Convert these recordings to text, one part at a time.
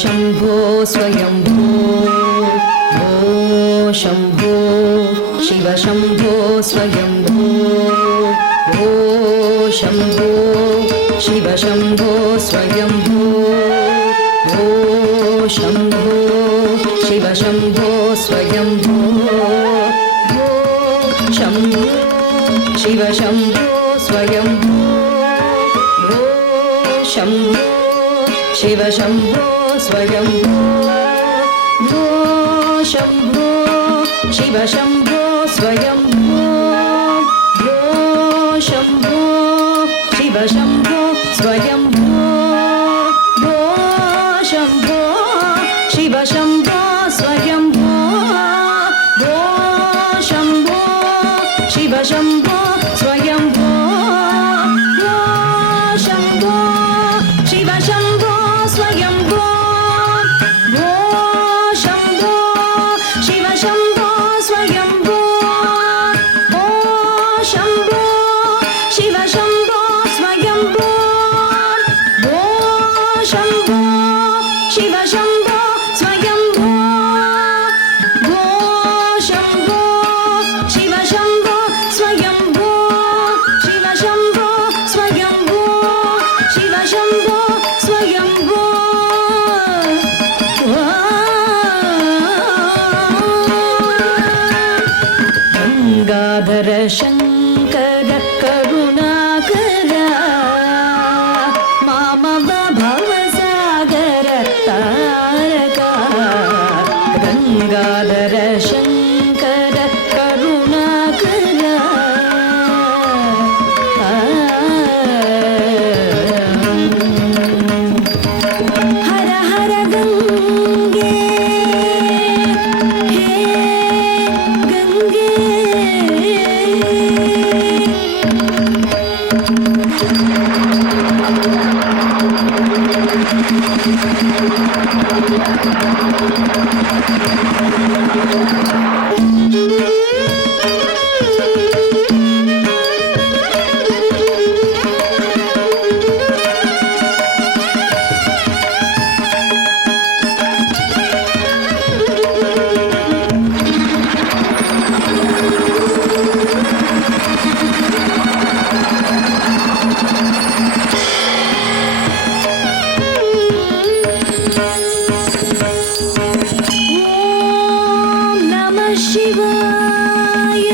शम्भो स्वयम्भो भो शम्भो शिव शम्भो स्वयम्भो भो शम्भो शिव शम्भो स्वयम्भो भो शम्भो शिव शम्भो स्वयम्भो भो शम्भो शिव शम्भो स्वयम्भो भो शम्भो शिव शम्भो स्वयम्भो भो शम्भो शिव शम्भो स्वयम्भो भो शम्भो शिव शम्भो स्वयम्भो भो शम्भो शिव शम्भो स्वयम्भो भो शम्भो शिव शम्भो स्वयम्भो भो शम्भो शिव शम्भो स्वयम्भो भो शम्भो शिव शम्भो स्वयम्भो भो शम्भो शिव शम्भो स्वयम्भो भो शम्भो शिव शम्भो स्वयम्भो भो शम्भो शिव शम्भो स्वयम्भो शिव शम्भो स्वयम्भो शिव शम्भो स्वयम्भो गंगाधर शंकर करुणाकर मामव भवसागर तारका गंगाधर शंकर करुणाकर हर हर गंगे हे गंगे ओम नमः शिवाय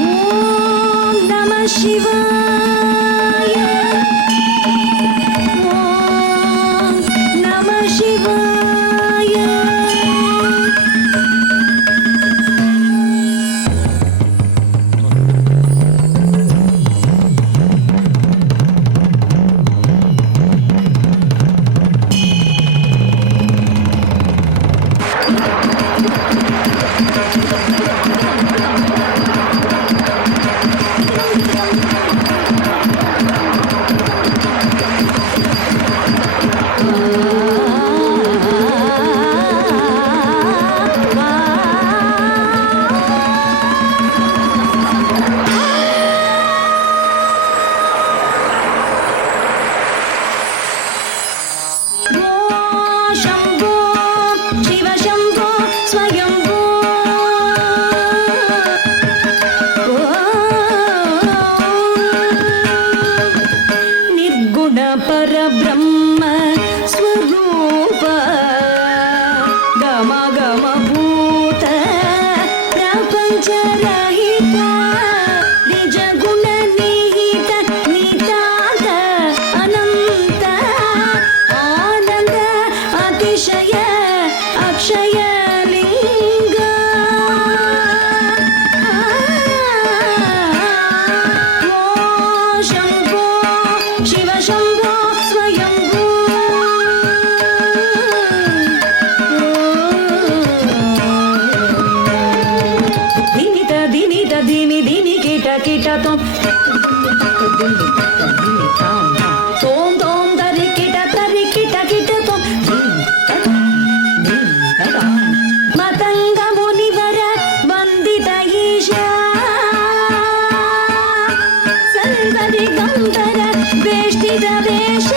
ओम नमः शिवाय ओम नमः शिवाय भो शम्भो शिव शम्भो स्वयम्भो निर्गुण परब्रह्म स्वरूप गम गम भूत प्रपंच रहित निज गुण निहित नितांत अनंत आनंद अतिशय अक्षय लिंग भो शम्भो शिव शम्भो स्वयम्भो दिनित दिनित दिनि दिनि कीट कीट तोम तोम तोम तरि कीट तोम मतंग मुनिवर वंदित ईशा सर्वदिगंबर वेष्टित वेश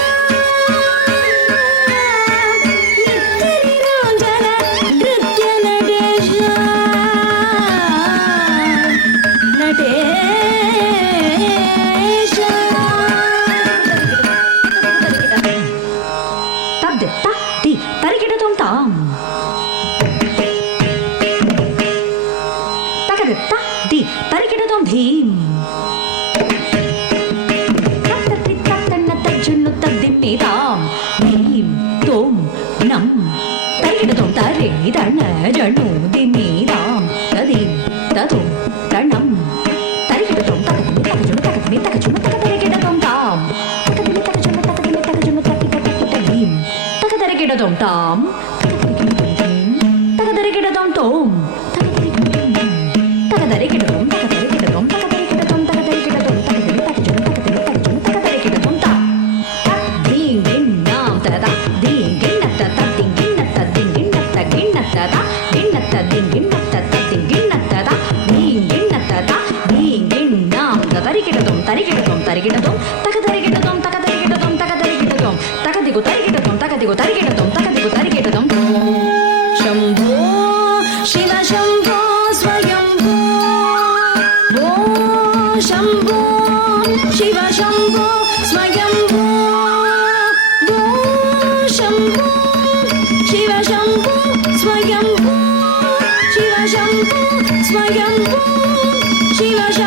நம் தரிகிடதும் தரே தண்ண ஜண்ணு திமிதாம் ததி ததும் தண்ணம் தரிகிடதும் தகதிமி தகஜுமு தகதிமி தகஜுமு தகதரிகிடதும் தாம் தகதிமி தகஜுமு தகதிமி தகஜுமு தகிடதகிடதீம் தகதரிகிடதும் தாம் தகதரிகிடதும் தோம் தகதரிகிடதும் தகதரிகிடதும் தகதரிகிடதும் தகதரிகிடதும் தகதிமி தகஜுமு தகதிமி தகஜுமு தகதரிகிடதும் தாம் தீம் கிண்ணாம் ததா தீம் கிண்ணத்த தத்திங் கிண்ணத்த திங் கிண்ணத்த கிண்ணத்ததா கிண்ணத்த திங் கிண்ணத்த தத்திங் கிண்ணத்ததா தீம் கிண்ணத்ததா தீம் கிண்ணாம் தரிகிடதும் தரிகிடதும் தரிகிடதும் தகதரிகிடதும் தகதரிகிடதும் தகதரிகிடதும் தகதிகு தரிகிடதும் தகதிகு தரிகிடதும் தகதிகு தரிகிடதும் शंभो शिव शंभो स्वयंभो वो शंभो शिव शंभो स्वयंभो वो शंभो शिव शंभो स्वयंभो शिव शंभो स्वयंभो शिव शंभो